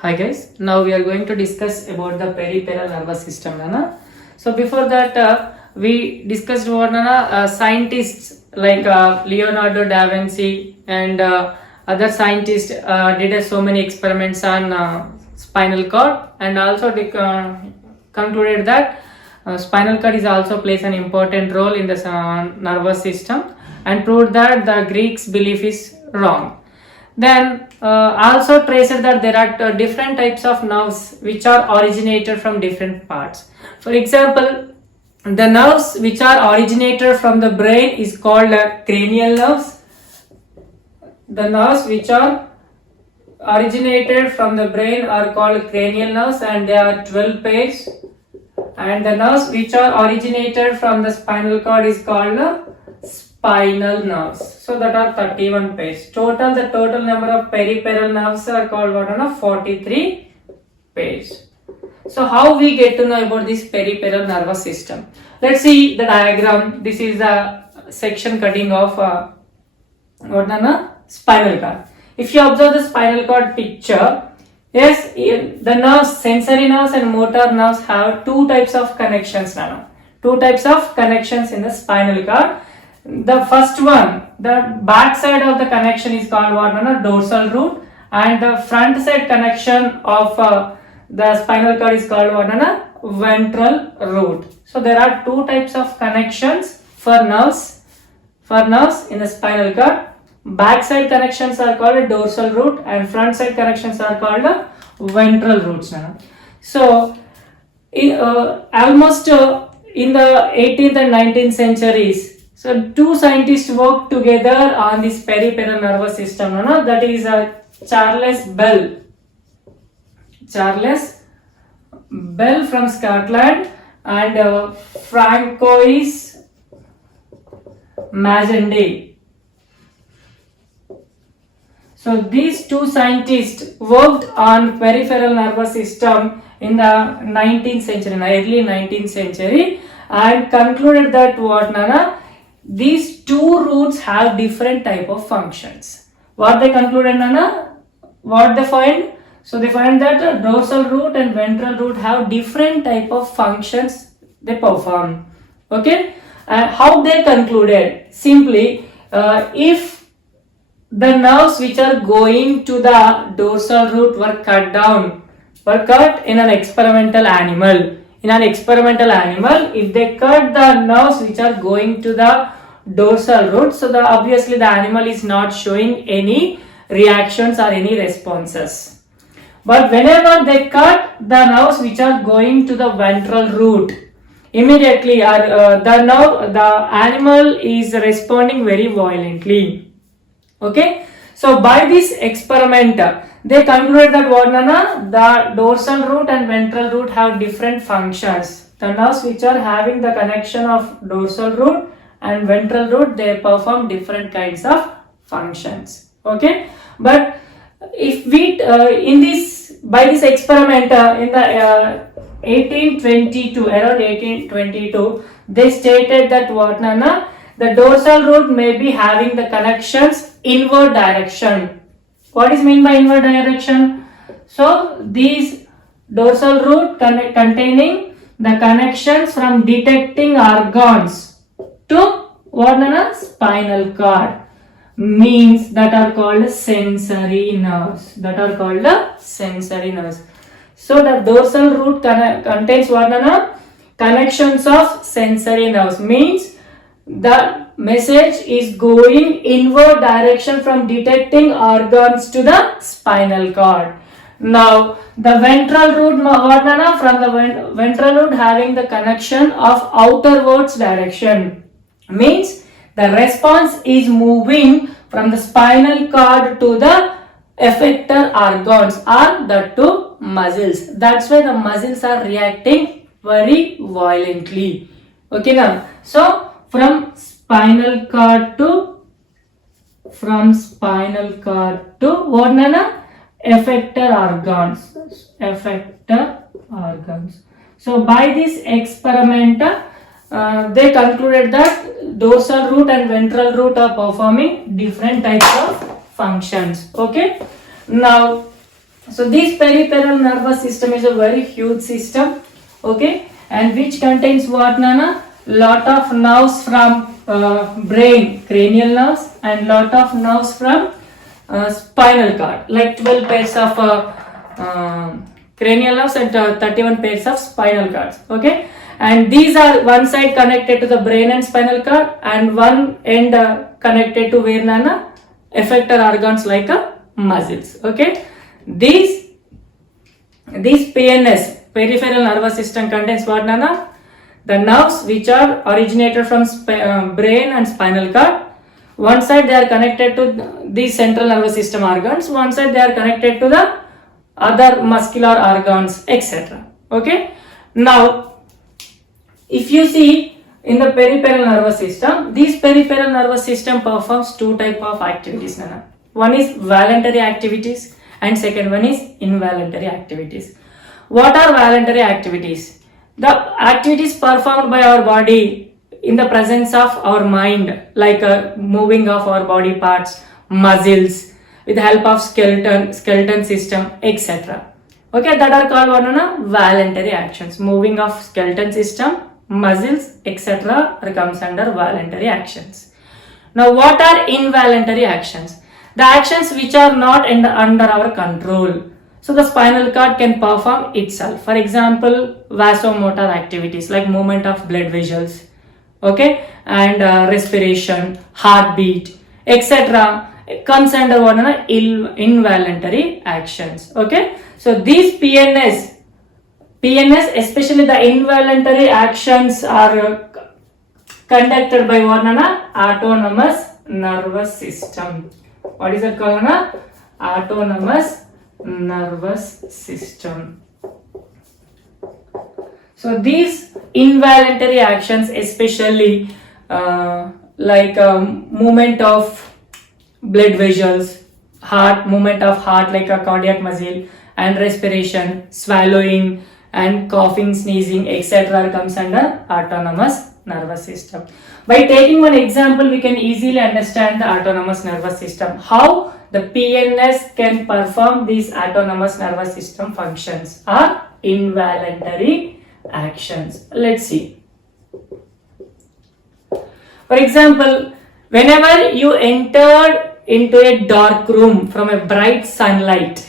Hi guys, now we are going to discuss about the peripheral nervous system. Nana. So before that, we discussed what scientists like Leonardo da Vinci and other scientists did so many experiments on spinal cord, and also they concluded that spinal cord is also plays an important role in the nervous system, and proved that the Greeks' belief is wrong. Then also traced that there are different types of nerves which are originated from different parts. For example, the nerves which are originated from the brain is called cranial nerves. The nerves which are originated from the brain are called cranial nerves, and there are 12 pairs. And the nerves which are originated from the spinal cord is called spinal nerves. So that are 31 pairs. The total number of peripheral nerves are called what? 43 pairs. So how we get to know about this peripheral nervous system? Let's see the diagram. This is the section cutting of spinal cord. If you observe the spinal cord picture, yes, the nerves, sensory nerves and motor nerves have two types of connections now. Two types of connections in the spinal cord. The first one, the back side of the connection is called what? Dorsal root, and the front side connection of the spinal cord is called what? Ventral root. So there are two types of connections for nerves in the spinal cord. Back side connections are called dorsal root, and front side connections are called ventral roots. So almost in the 18th and 19th centuries, so two scientists worked together on this peripheral nervous system. That is Charles Bell from Scotland and Francois Magendie. So these two scientists worked on peripheral nervous system in the 19th century, early 19th century, and concluded that what? These two roots have different type of functions. What they concluded, what they find? So they find that dorsal root and ventral root have different type of functions they perform. Okay, how they concluded? Simply, if the nerves which are going to the dorsal root were cut in an experimental animal. In an experimental animal, if they cut the nerves which are going to the dorsal root, so obviously the animal is not showing any reactions or any responses. But whenever they cut the nerves which are going to the ventral root, immediately the animal is responding very violently. Okay, so by this experiment, they concluded that what? The dorsal root and ventral root have different functions. The nerves which are having the connection of dorsal root and ventral root, they perform different kinds of functions. Okay, but if we by this experiment in the 1822, around 1822, they stated that what? The dorsal root may be having the connections inward direction. What is mean by inward direction? So these dorsal root containing the connections from detecting organs to what? Spinal cord, means that are called sensory nerves. So the dorsal root contains what? Connections of sensory nerves, means the message is going inward direction from detecting organs to the spinal cord. Now the ventral root, what? From the ventral root having the connection of outerwards direction, means the response is moving from the spinal cord to the effector organs or the two muscles. That's why the muscles are reacting very violently. Okay, now so from spinal cord to what? Effector organs. So by this experiment, they concluded that dorsal root and ventral root are performing different types of functions. Okay, now So this peripheral nervous system is a very huge system, okay, and which contains what, Nana? Lot of nerves from brain, cranial nerves, and lot of nerves from spinal cord, like 12 pairs of cranial nerves and 31 pairs of spinal cords, okay. And these are one side connected to the brain and spinal cord, and one end connected to where, Nana? Effector organs like muscles, okay. This PNS, peripheral nervous system, contains what, Nana? The nerves which are originated from brain and spinal cord. One side they are connected to the central nervous system organs, one side they are connected to the other muscular organs, etc. Okay. Now, if you see in the peripheral nervous system, this peripheral nervous system performs two type of activities, Nana. One is voluntary activities and second one is involuntary activities. What are voluntary activities? The activities performed by our body in the presence of our mind, like moving of our body parts, muscles, with the help of skeleton system, etc. Okay, that are called what, Nana? Voluntary actions. Moving of skeleton system, muscles, etc. comes under voluntary actions. Now, what are involuntary actions? The actions which are not under our control. So the spinal cord can perform itself. For example, vasomotor activities like movement of blood vessels, okay, and respiration, heartbeat, etc. comes under what, involuntary actions. Okay, so these PNS, especially the involuntary actions, are conducted by what, autonomous nervous system. What is it called, autonomous nervous system. So these involuntary actions, especially like movement of blood vessels, movement of heart like a cardiac muscle, and respiration, swallowing, and coughing, sneezing, etc. comes under autonomous nervous system. By taking one example, we can easily understand the autonomous nervous system. How the PNS can perform these autonomous nervous system functions or involuntary actions. Let's see. For example, whenever you entered into a dark room from a bright sunlight,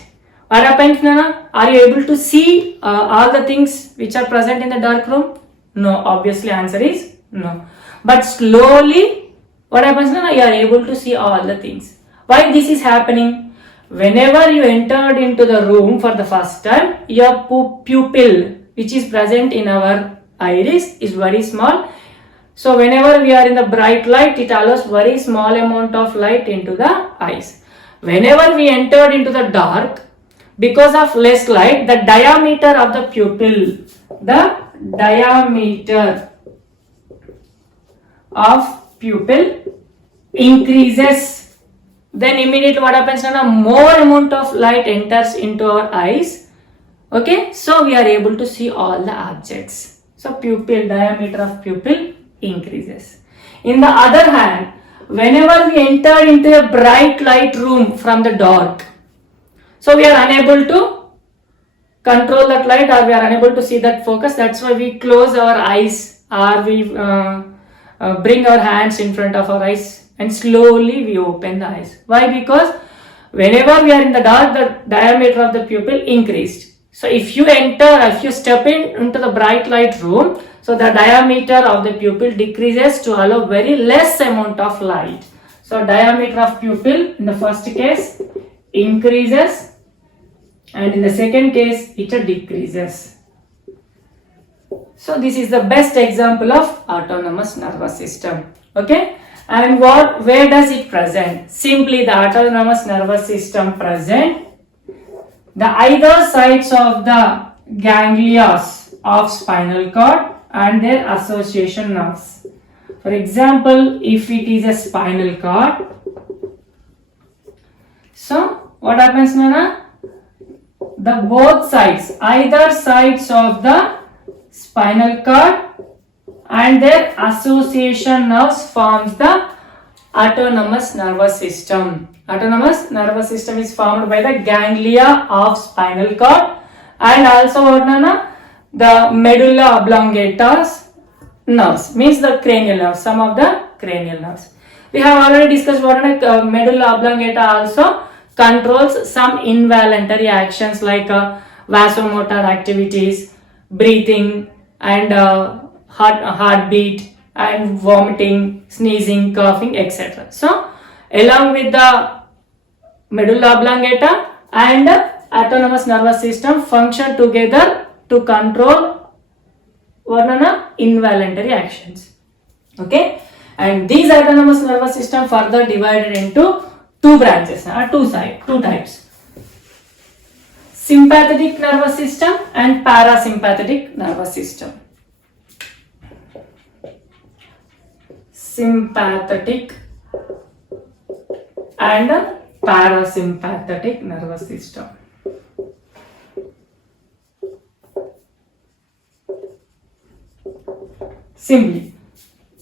what happens, Nana? Are you able to see all the things which are present in the dark room? No, obviously answer is no. But slowly, what happens, Nana? You are able to see all the things. Why this is happening? Whenever you entered into the room for the first time, your pupil, which is present in our iris, is very small. So whenever we are in the bright light, it allows very small amount of light into the eyes. Whenever we entered into the dark, because of less light, the diameter of the pupil, increases. Then immediately what happens, more amount of light enters into our eyes. Okay, so we are able to see all the objects. So diameter of pupil increases. In the other hand, whenever we enter into a bright light room from the dark, so we are unable to control that light, or we are unable to see that focus. That's why we close our eyes, or we bring our hands in front of our eyes and slowly we open the eyes. Why? Because whenever we are in the dark, the diameter of the pupil increased. So if you step into the bright light room, so the diameter of the pupil decreases to allow very less amount of light. So diameter of pupil in the first case increases, and in the second case it decreases. So this is the best example of autonomous nervous system. Okay, and where does it present? Simply the autonomous nervous system present the either sides of the ganglia of spinal cord and their association nerves. For example, if it is a spinal cord, so what happens, Nana? The both sides, either sides of the spinal cord and their association nerves forms the autonomous nervous system. Autonomous nervous system is formed by the ganglia of spinal cord and also what nana? The medulla oblongata's nerves, means the cranial nerves, some of the cranial nerves. We have already discussed what medulla oblongata also controls some involuntary actions like vasomotor activities, breathing and heartbeat and vomiting, sneezing, coughing, etc. So along with the medulla oblongata and autonomous nervous system function together to control involuntary actions. Okay, and these autonomous nervous system further divided into two branches or two types: sympathetic nervous system and parasympathetic nervous system. Sympathetic and parasympathetic nervous system. Simply,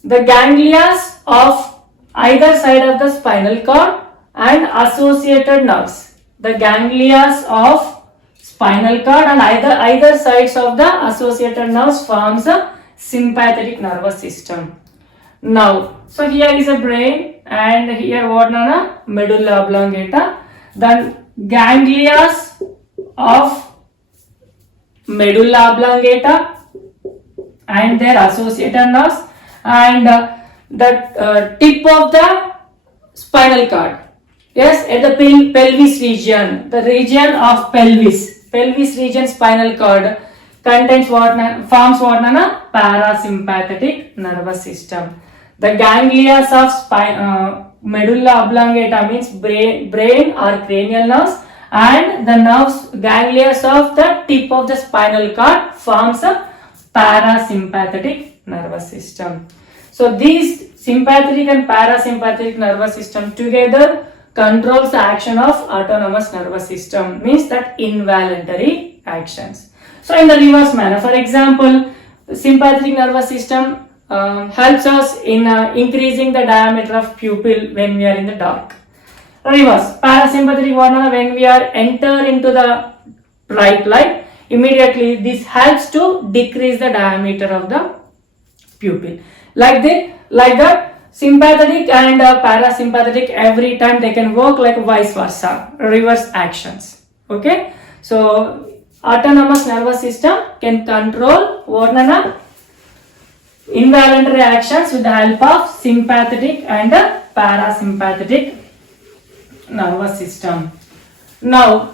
the ganglia of either side of the spinal cord and associated nerves. The ganglia of spinal cord and either sides of the associated nerves forms a sympathetic nervous system. Now, so here is a brain and here what nana? Medulla oblongata. Then ganglia of medulla oblongata and their associated nerves and the tip of the spinal cord. Yes, at the pelvis region, the region of pelvis region spinal cord contains forms what nana? Parasympathetic nervous system. The ganglia of medulla oblongata means brain or cranial nerves, and the nerves ganglia of the tip of the spinal cord forms a parasympathetic nervous system. So these sympathetic and parasympathetic nervous system together controls the action of autonomous nervous system, means that involuntary actions. So in the reverse manner, for example, sympathetic nervous system helps us in increasing the diameter of pupil when we are in the dark. Reverse, parasympathetic one, when we are enter into the bright light, immediately this helps to decrease the diameter of the pupil. Like that, sympathetic and parasympathetic every time they can work like vice versa, reverse actions. Okay, so autonomous nervous system can control involuntary actions with the help of sympathetic and parasympathetic nervous system. Now,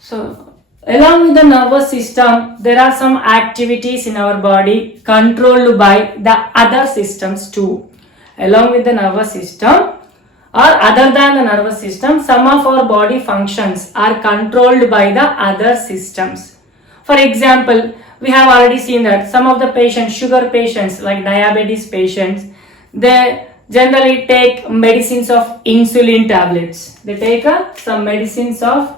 so along with the nervous system, there are some activities in our body controlled by the other systems too. Along with the nervous system or other than the nervous system, some of our body functions are controlled by the other systems. For example, we have already seen that some of the patients, sugar patients like diabetes patients, they generally take medicines of insulin tablets. They take some medicines of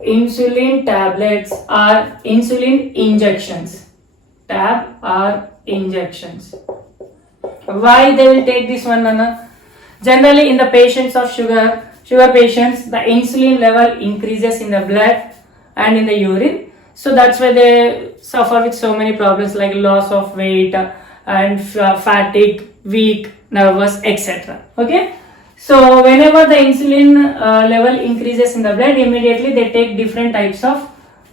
insulin tablets or insulin injections. Tab or injections. Why they will take this one, Nana? Generally in the patients of sugar patients, the insulin level increases in the blood and in the urine. So that's why they suffer with so many problems like loss of weight and fatigue, weak, nervous, etc. Okay. So whenever the insulin level increases in the blood, immediately they take different types of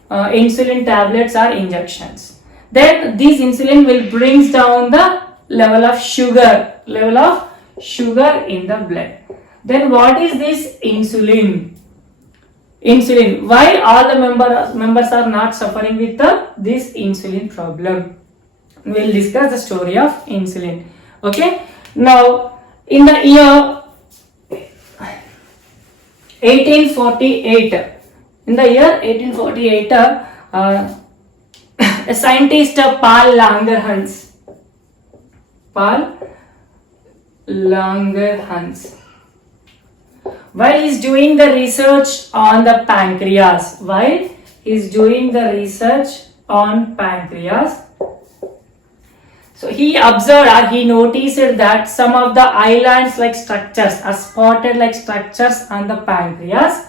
insulin tablets or injections. Then this insulin will brings down the level of sugar in the blood. Then what is this insulin? Why all the members are not suffering with this insulin problem? We will discuss the story of insulin. Okay. Now in the year 1848, a scientist Paul Langerhans, while he's doing the research on the pancreas, So he observed or he noticed that some of the islands like structures are spotted like structures on the pancreas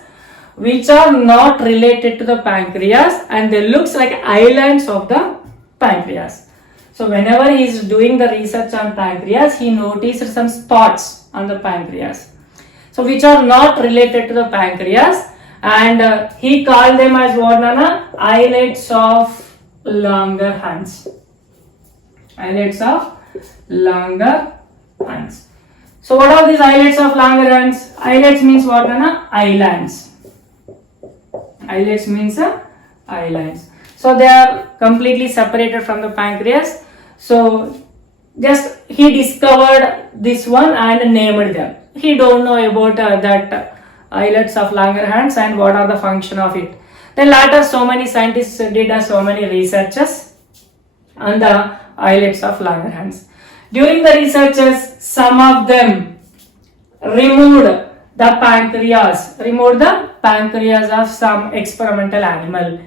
which are not related to the pancreas and they looks like islands of the pancreas. So whenever he is doing the research on pancreas, he noticed some spots on the pancreas. So which are not related to the pancreas and he called them as what, Nana? Islets of Langerhans. Islets of Langerhans. So what are these islets of Langerhans? Islets means what, Nana? Islands. Islets means islands. So they are completely separated from the pancreas. So just he discovered this one and named them. He don't know about that islets of Langerhans and what are the function of it. Then later so many scientists did so many researches on the islets of Langerhans. During the researches, some of them removed the pancreas of some experimental animal.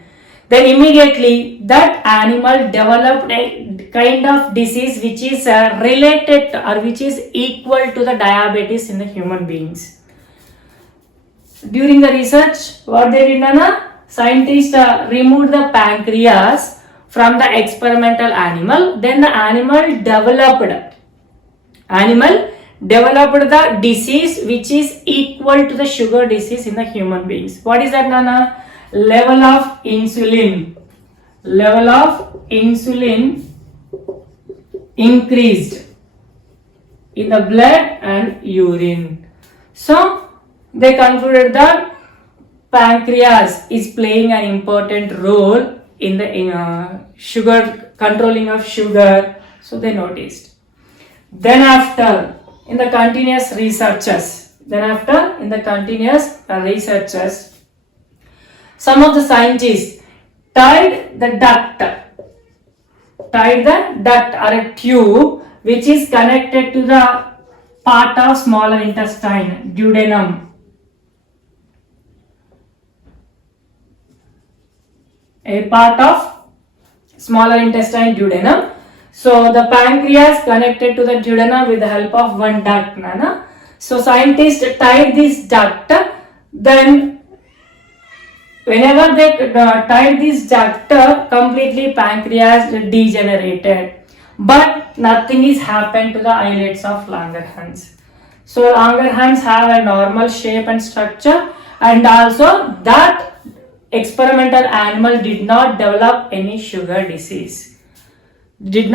Then immediately that animal developed a kind of disease which is related to, or which is equal to the diabetes in the human beings. During the research, what they did, Nana? Scientists removed the pancreas from the experimental animal. Then the animal developed the disease which is equal to the sugar disease in the human beings. What is that, Nana? Level of insulin increased in the blood and urine. So they concluded that pancreas is playing an important role in the sugar controlling of sugar. So they noticed. Then after in the continuous researches, some of the scientists tied the duct or a tube which is connected to the part of smaller intestine, duodenum. A part of smaller intestine, duodenum. So the pancreas connected to the duodenum with the help of one duct, Nana. So scientists tied this duct. Then whenever they tied this duct, completely pancreas degenerated. But nothing is happened to the islets of Langerhans. So Langerhans have a normal shape and structure, and also that experimental animal did not develop any sugar disease. That's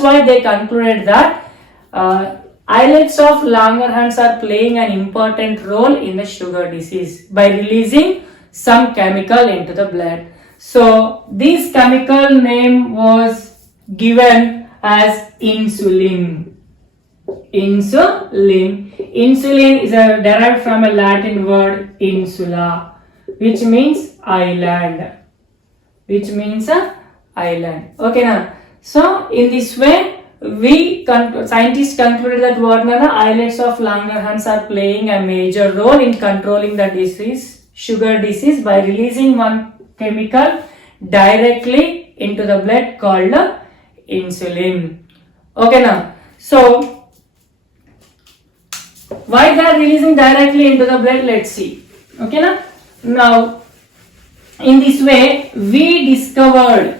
why they concluded that islets of Langerhans are playing an important role in the sugar disease by releasing some chemical into the blood. So this chemical name was given as insulin. Insulin is derived from a Latin word insula, which means island. Okay, now so in this way scientists concluded that islets of Langerhans are playing a major role in controlling the sugar disease by releasing one chemical directly into the blood called insulin. Okay, now so why they are releasing directly into the blood, let's see. Okay, now in this way we discovered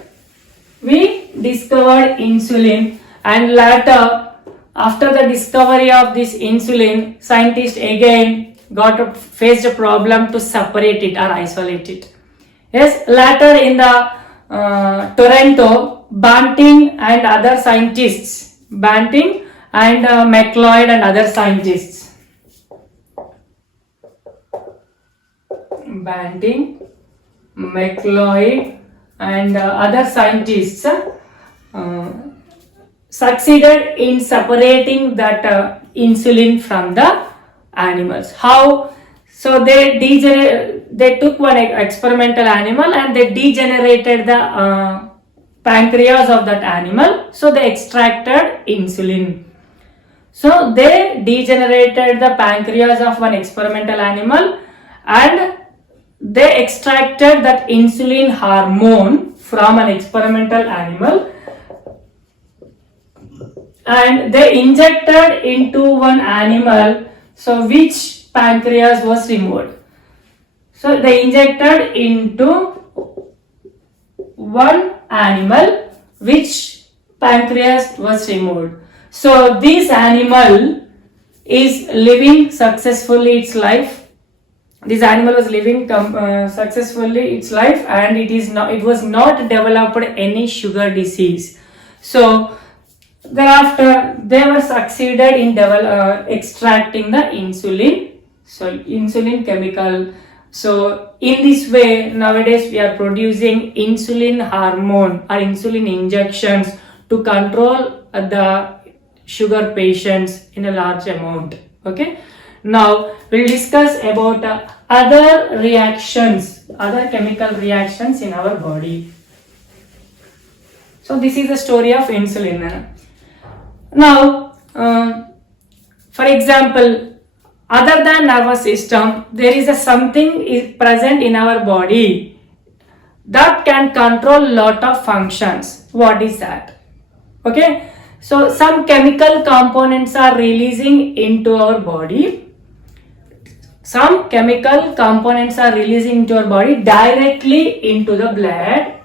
insulin, and later after the discovery of this insulin, scientists again faced a problem to separate it or isolate it. Yes, later in the Toronto, Banting and other scientists, McLeod and other scientists, Banting, McLeod and other scientists succeeded in separating that insulin from the animals. How? So they took one experimental animal and they degenerated the pancreas of that animal. So they extracted insulin. So they degenerated the pancreas of one experimental animal and they extracted that insulin hormone from an experimental animal and they injected into one animal, so which pancreas was removed. So they injected into one animal, which pancreas was removed. So this animal is living successfully its life. This animal was living successfully its life, and it was not developed any sugar disease. So thereafter they were succeeded in extracting the insulin. So insulin chemical. So in this way, nowadays we are producing insulin hormone or insulin injections to control the sugar patients in a large amount. Okay. Now we'll discuss about other reactions, other chemical reactions in our body. So this is the story of insulin. Now, for example, other than nervous system, there is something is present in our body that can control lot of functions. What is that? Okay, so some chemical components are releasing into our body. Some chemical components are releasing into our body directly into the blood,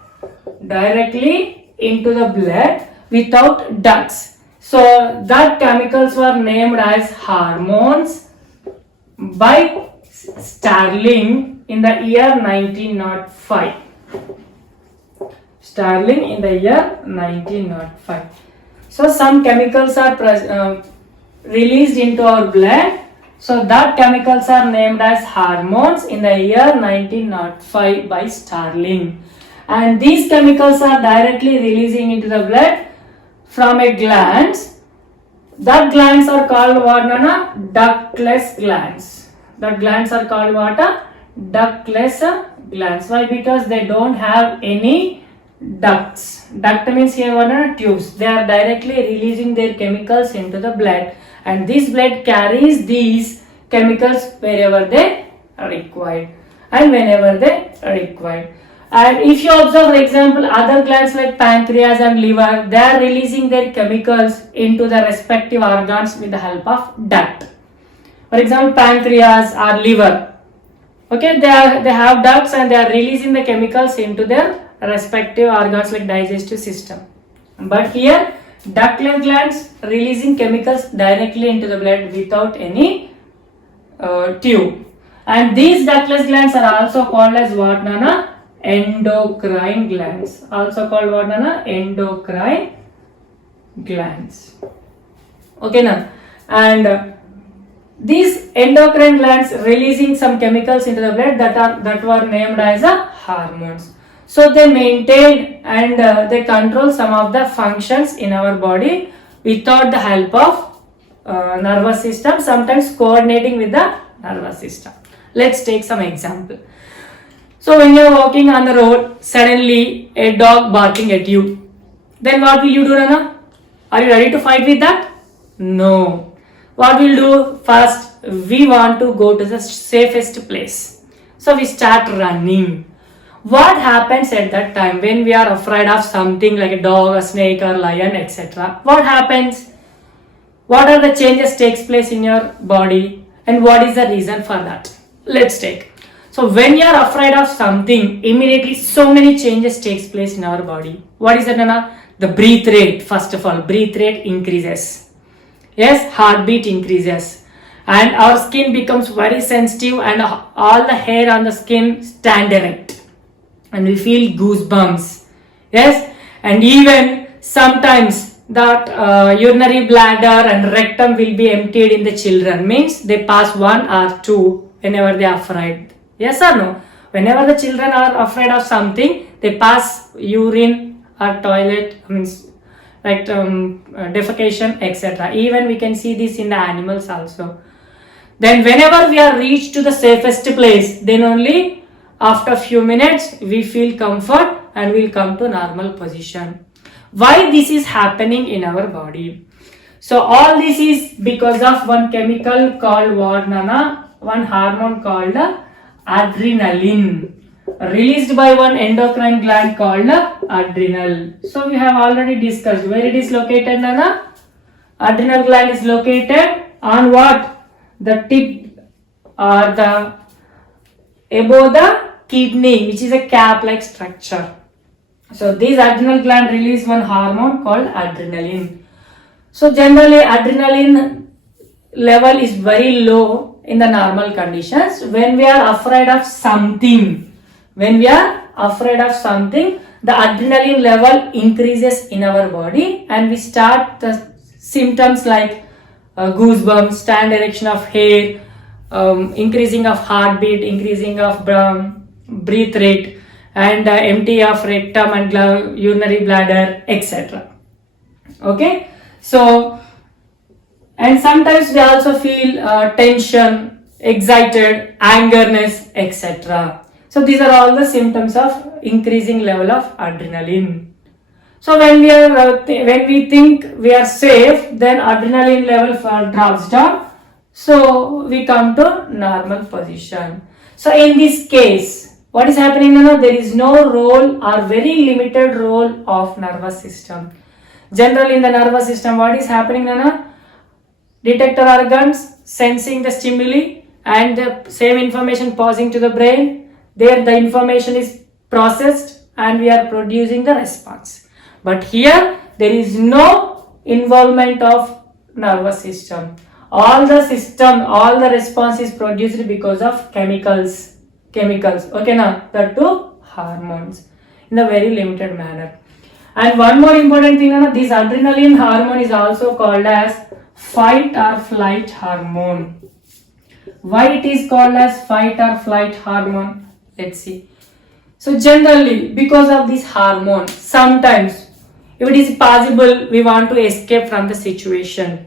without ducts. So that chemicals were named as hormones by Starling in the year 1905. Starling in the year 1905. So some chemicals are released into our blood. So that chemicals are named as hormones in the year 1905 by Starling. And these chemicals are directly releasing into the blood from a glands. That glands are called what, Nana? Ductless glands. That glands are called what? Ductless glands. Why? Because they don't have any ducts. Duct means here what? Tubes. They are directly releasing their chemicals into the blood, and this blood carries these chemicals wherever they are required and whenever they are required. And if you observe, for example, other glands like pancreas and liver, they are releasing their chemicals into the respective organs with the help of duct. For example, pancreas or liver, okay, they have ducts and they are releasing the chemicals into their respective organs like digestive system. But here, ductless glands releasing chemicals directly into the blood without any tube. And these ductless glands are also called as what, Nana? Endocrine glands. Also called what, Nana? Endocrine glands. Okay, now, and these endocrine glands releasing some chemicals into the blood that were named as hormones. So they maintain and they control some of the functions in our body without the help of nervous system, sometimes coordinating with the nervous system. Let's take some example. So when you are walking on the road, suddenly a dog barking at you, then what will you do, Nana? Are you ready to fight with that? No. What we'll do first, we want to go to the safest place. So we start running. What happens at that time when we are afraid of something like a dog, a snake or lion, etc.? What happens? What are the changes takes place in your body, and what is the reason for that? Let's take. So when you are afraid of something, immediately so many changes takes place in our body. What is it, Nana? The breath rate, first of all, breath rate increases. Yes, heartbeat increases. And our skin becomes very sensitive and all the hair on the skin stand erect. And we feel goosebumps. Yes, and even sometimes that urinary bladder and rectum will be emptied in the children. Means they pass 1 or 2 whenever they are afraid. Yes or no? Whenever the children are afraid of something, they pass urine or toilet, means like defecation, etc. Even we can see this in the animals also. Then whenever we are reached to the safest place, then only after a few minutes we feel comfort and we'll come to normal position. Why this is happening in our body? So all this is because of one chemical called what, Nana? One hormone called adrenaline, released by one endocrine gland called adrenal. So we have already discussed where it is located, Nana? Adrenal gland is located on what? The tip or the above the kidney, which is a cap-like structure. So these adrenal gland release one hormone called adrenaline. So generally adrenaline level is very low in the normal conditions. When we are afraid of something, the adrenaline level increases in our body and we start the symptoms like goosebumps, stand erection of hair, increasing of heartbeat, increasing of breath rate, and empty of rectum and urinary bladder, etc. Okay, so and sometimes we also feel tension, excited, angerness, etc. So these are all the symptoms of increasing level of adrenaline. So when we think we are safe, then adrenaline level drops down. So we come to normal position. So in this case, what is happening now? There is no role or very limited role of nervous system. Generally in the nervous system, what is happening now? Detector organs sensing the stimuli and the same information passing to the brain. There the information is processed and we are producing the response. But here there is no involvement of nervous system. All the response is produced because of chemicals. Okay, now the two hormones in a very limited manner. And one more important thing, this adrenaline hormone is also called as fight or flight hormone. Why it is called as fight or flight hormone? Let's see. So generally, because of this hormone, sometimes if it is possible, we want to escape from the situation.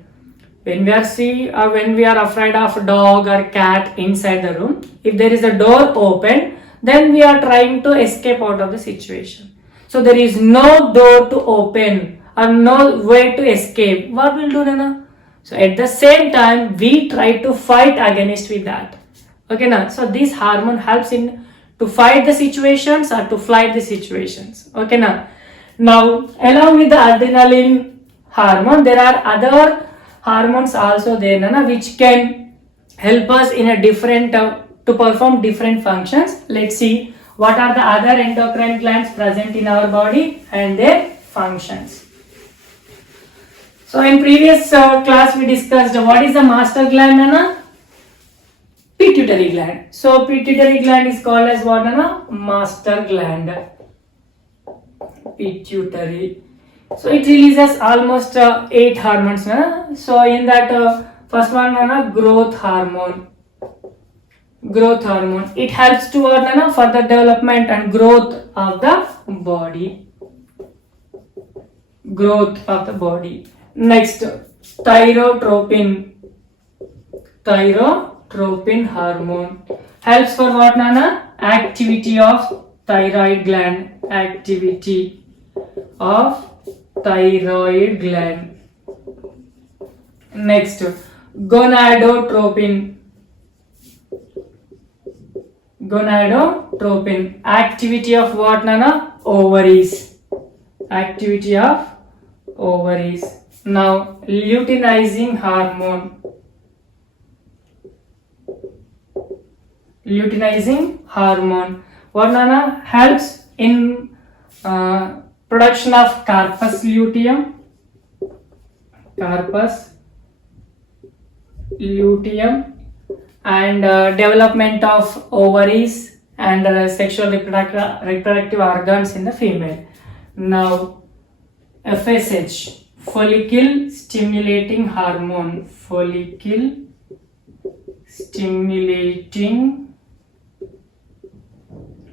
When we are afraid of a dog or cat inside the room, if there is a door open, then we are trying to escape out of the situation. So there is no door to open or no way to escape. What will do, Nana? So at the same time, we try to fight against with that. Okay, now so this hormone helps in to fight the situations or to flight the situations. Okay, now along with the adrenaline hormone, there are other hormones also there, Nana, which can help us in a different to perform different functions. Let's see what are the other endocrine glands present in our body and their functions. So in previous class we discussed what is the master gland, Nana? Pituitary gland. So pituitary gland is called as what, Nana? Master gland. Pituitary. So it releases almost 8 hormones. So in that first one, growth hormone. Growth hormone. It helps to for the development and growth of the body. Growth of the body. Next, thyrotropin. Thyrotropin hormone helps for what, Nana? Activity of thyroid gland. Activity of thyroid gland. Next, gonadotropin. Gonadotropin. Activity of what, Nana? Ovaries. Activity of ovaries. Now, luteinizing hormone. Luteinizing hormone. What, Nana? Helps in production of corpus luteum. Corpus luteum and development of ovaries and sexual reproductive organs in the female. Now, FSH, follicle stimulating hormone. Follicle stimulating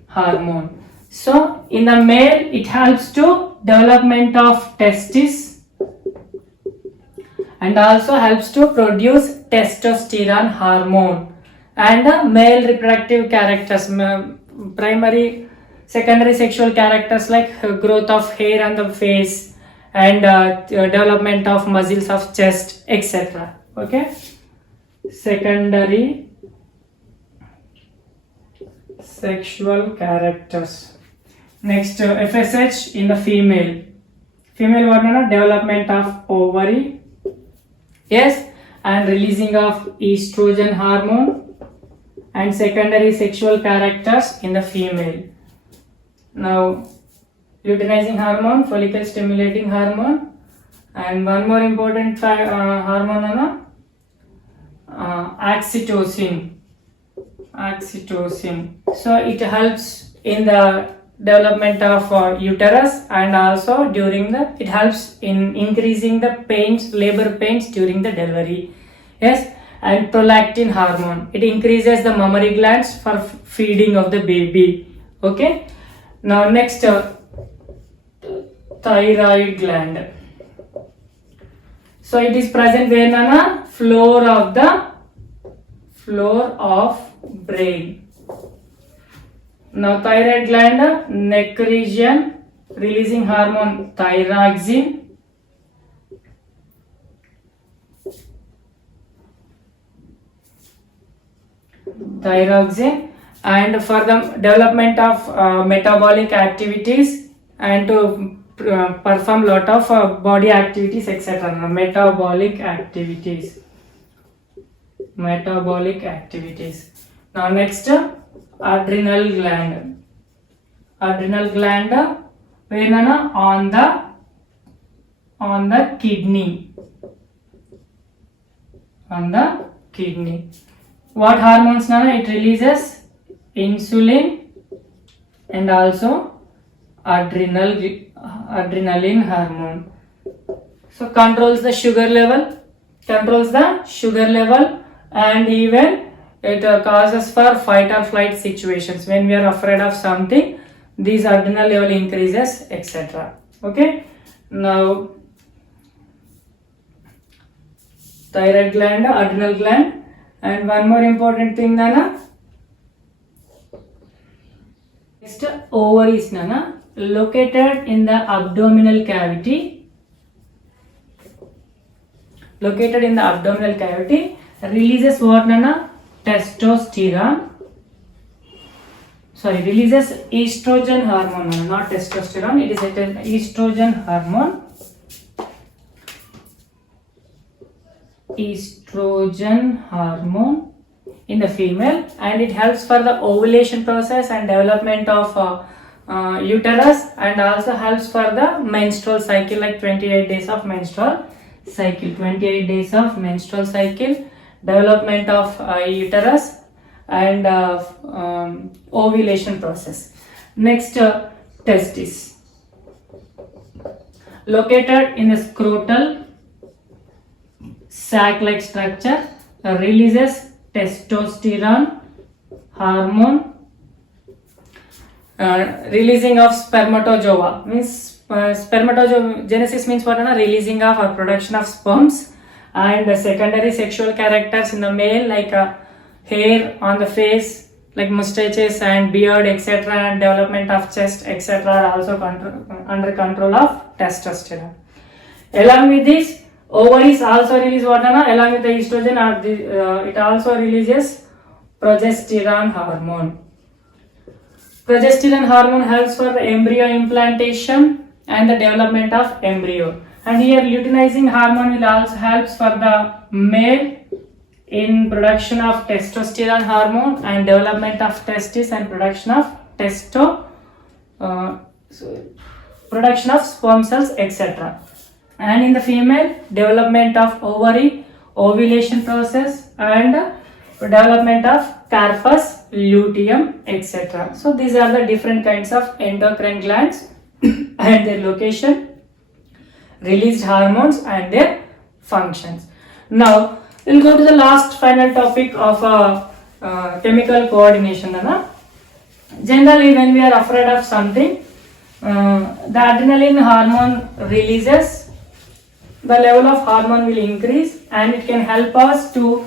hormone. So in the male it helps to development of testis and also helps to produce testosterone hormone and male reproductive characters, primary secondary sexual characters like growth of hair on the face and development of muscles of chest, etc. Okay, secondary sexual characters. Next, FSH in the female. Female what, development of ovary Yes, and releasing of estrogen hormone and secondary sexual characters in the female. Now, luteinizing hormone, follicle stimulating hormone, and one more important hormone, oxytocin. So it helps in the development of uterus, and also it helps in increasing the pains, labor pains during the delivery. Yes, and prolactin hormone, it increases the mammary glands for feeding of the baby. Okay, now next, thyroid gland. So it is present where, Nana? Floor of brain. Now thyroid gland, neck region, releasing hormone thyroxine. And for the development of metabolic activities and to perform lot of body activities, etc. Metabolic activities. Now next, adrenal gland. Where, Nana? On the kidney. What hormones, Nana? It releases insulin and also adrenaline hormone. So controls the sugar level, and even it causes for fight or flight situations. When we are afraid of something, these adrenal level increases, etc. Okay, now thyroid gland, adrenal gland, and one more important thing, Nana. Next, ovaries, Nana, located in the abdominal cavity. Releases what, Nana? Testosterone. Releases estrogen hormone, Nana, not testosterone. It is an estrogen hormone. In the female, and it helps for the ovulation process and development of uterus, and also helps for the menstrual cycle, like 28 days of menstrual cycle, development of uterus, and ovulation process. Next, testis, located in the scrotal sac-like structure, releases testosterone hormone. Releasing of spermatozoa, means spermatogenesis means what? Releasing of or production of sperms, and secondary sexual characters in the male, like hair on the face, like mustaches and beard, etc., and development of chest, etc., are also under control of testosterone. Along with this, ovaries also release what? Along with the estrogen, it also releases progesterone hormone. Progesterone hormone helps for the embryo implantation and the development of embryo. And here, luteinizing hormone will also helps for the male in production of testosterone hormone and development of testis and production of production of sperm cells, etc. And in the female, development of ovary, ovulation process, and development of corpus luteum, etc. So these are the different kinds of endocrine glands and their location, released hormones, and their functions. Now we'll go to the last final topic of chemical coordination. Generally, when we are afraid of something, the adrenaline hormone releases, the level of hormone will increase, and it can help us to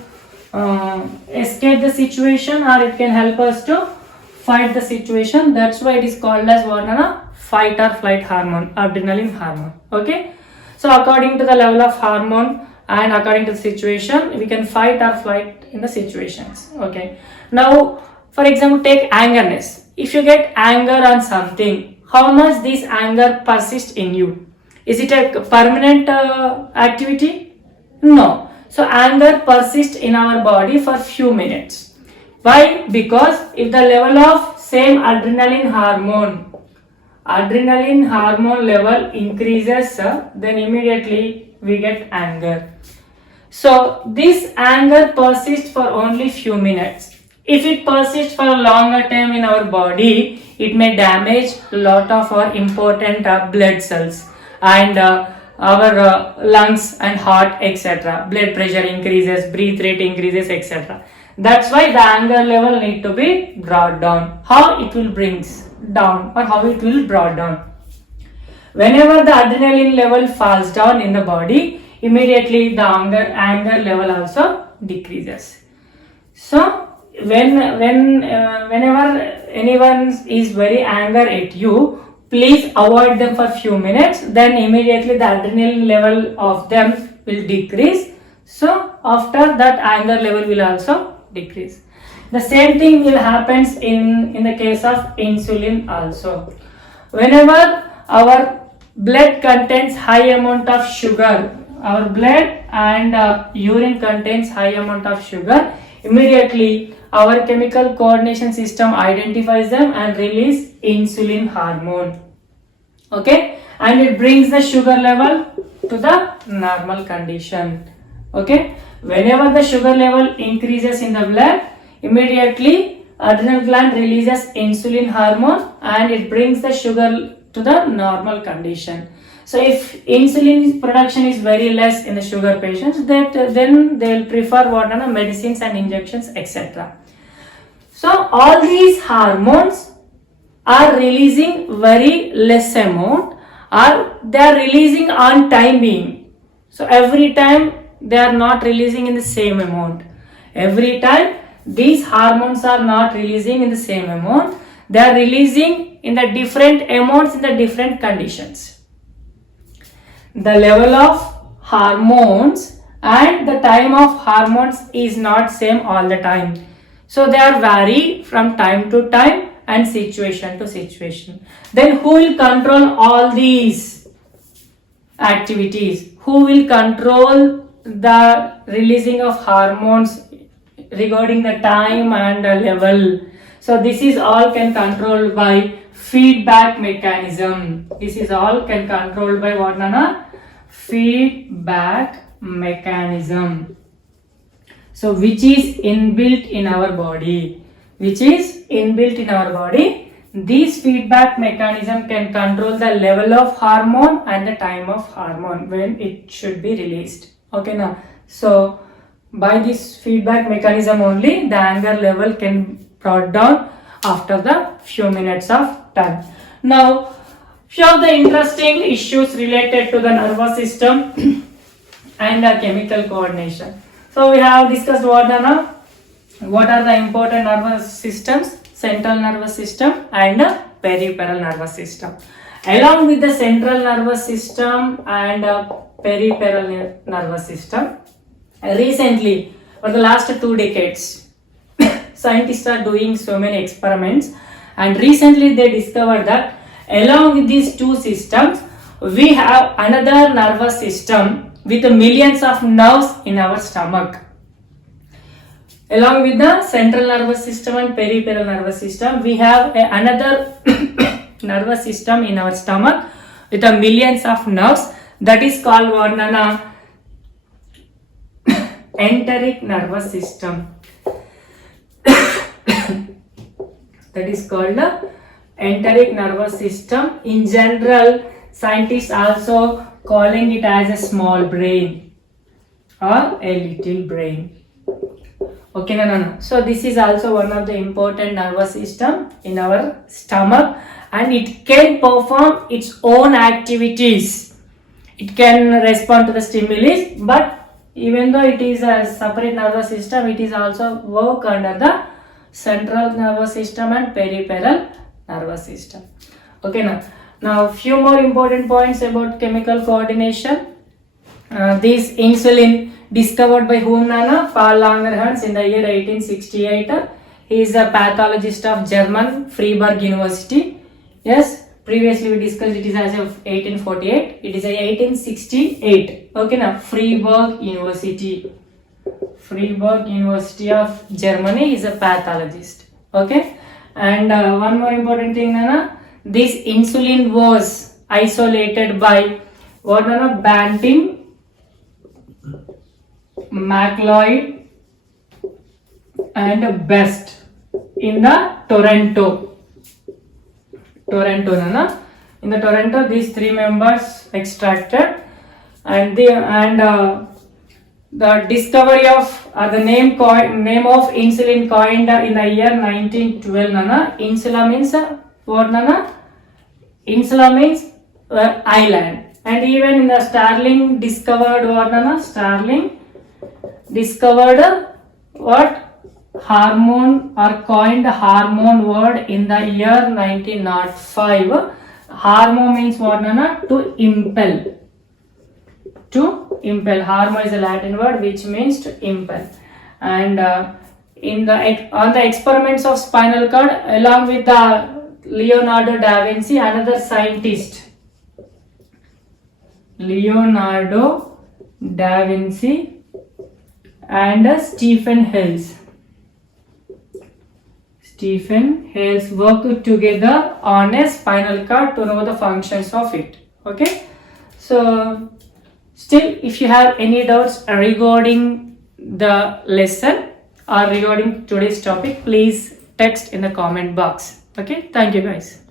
escape the situation, or it can help us to fight the situation. That's why it is called as what? Fight or flight hormone, adrenaline hormone. Okay, so according to the level of hormone and according to the situation, we can fight or flight in the situations. Okay, now for example, take angerness. If you get anger on something, how much this anger persists in you? Is it a permanent activity? No. So anger persists in our body for few minutes. Why? Because if the level of same adrenaline hormone level increases, then immediately we get anger. So this anger persists for only few minutes. If it persists for a longer time in our body, it may damage a lot of our important blood cells and our lungs and heart, etc. Blood pressure increases, breath rate increases, etc. That's why the anger level need to be brought down. How it will brings down or how it will brought down? Whenever the adrenaline level falls down in the body, immediately the anger level also decreases. So whenever anyone is very angry at you, please avoid them for few minutes. Then immediately the adrenaline level of them will decrease. So after that, anger level will also decrease. The same thing will happen in the case of insulin also. Whenever our blood contains high amount of sugar, our blood and urine contains high amount of sugar, immediately our chemical coordination system identifies them and release insulin hormone. Okay, and it brings the sugar level to the normal condition. Okay, whenever the sugar level increases in the blood, immediately adrenal gland releases insulin hormone and it brings the sugar to the normal condition. So if insulin production is very less in the sugar patients, then they will prefer medicines and injections, etc. So all these hormones are releasing very less amount, or they are releasing on time being. So every time they are not releasing in the same amount. Every time these hormones are not releasing in the same amount. They are releasing in the different amounts in the different conditions. The level of hormones and the time of hormones is not same all the time. So they are vary from time to time and situation to situation. Then who will control all these activities? Who will control the releasing of hormones regarding the time and the level? So this is all can control by feedback mechanism. This is all can control by what, Nana? Feedback mechanism. So which is inbuilt in our body. Which is inbuilt in our body. This feedback mechanism can control the level of hormone and the time of hormone when it should be released. Okay, now. So by this feedback mechanism only, the anger level can brought down after the few minutes of time. Now, few of the interesting issues related to the nervous system and the chemical coordination. So we have discussed what are the important nervous systems: central nervous system and peripheral nervous system. Along with the central nervous system and peripheral nervous system, recently, for the last 2 decades, scientists are doing so many experiments, and recently they discovered that along with these two systems, we have another nervous system with millions of nerves in our stomach. Along with the central nervous system and peripheral nervous system, we have another nervous system in our stomach with millions of nerves. That is called what, Nana? Enteric nervous system. That is called the enteric nervous system. In general, scientists also calling it as a small brain or a little brain. Okay, no. So this is also one of the important nervous system in our stomach, and it can perform its own activities. It can respond to the stimuli, but even though it is a separate nervous system, it is also work under the central nervous system and peripheral nervous system. Okay, now few more important points about chemical coordination. This insulin discovered by whom, Nana? Paul Langerhans in the year 1868. He is a pathologist of German Freiburg University. Yes, previously we discussed it is as of 1848. It is a 1868. Okay, now Freiburg University. Freiburg University of Germany. Is a pathologist. Okay, and one more important thing, Nana, this insulin was isolated by what, Nana? Banting, MacLeod, and Best in the Toronto, Nana. In the Toronto, these three members extracted, and the discovery of the name of insulin coined in the year 1912, Nana. Insula means what, Nana? Insula means island. And even in the Starling discovered what, Nana? Starling discovered what? Hormone, or coined hormone word in the year 1905. Hormone means what, Nana? To impel. To impel. Hormone is a Latin word which means to impel. And on the experiments of spinal cord, along with the Leonardo da Vinci, another scientist, Leonardo da Vinci and Stephen Hales. Worked together on a spinal cord to know the functions of it. Okay, so still, if you have any doubts regarding the lesson or regarding today's topic, please text in the comment box. Okay, thank you guys.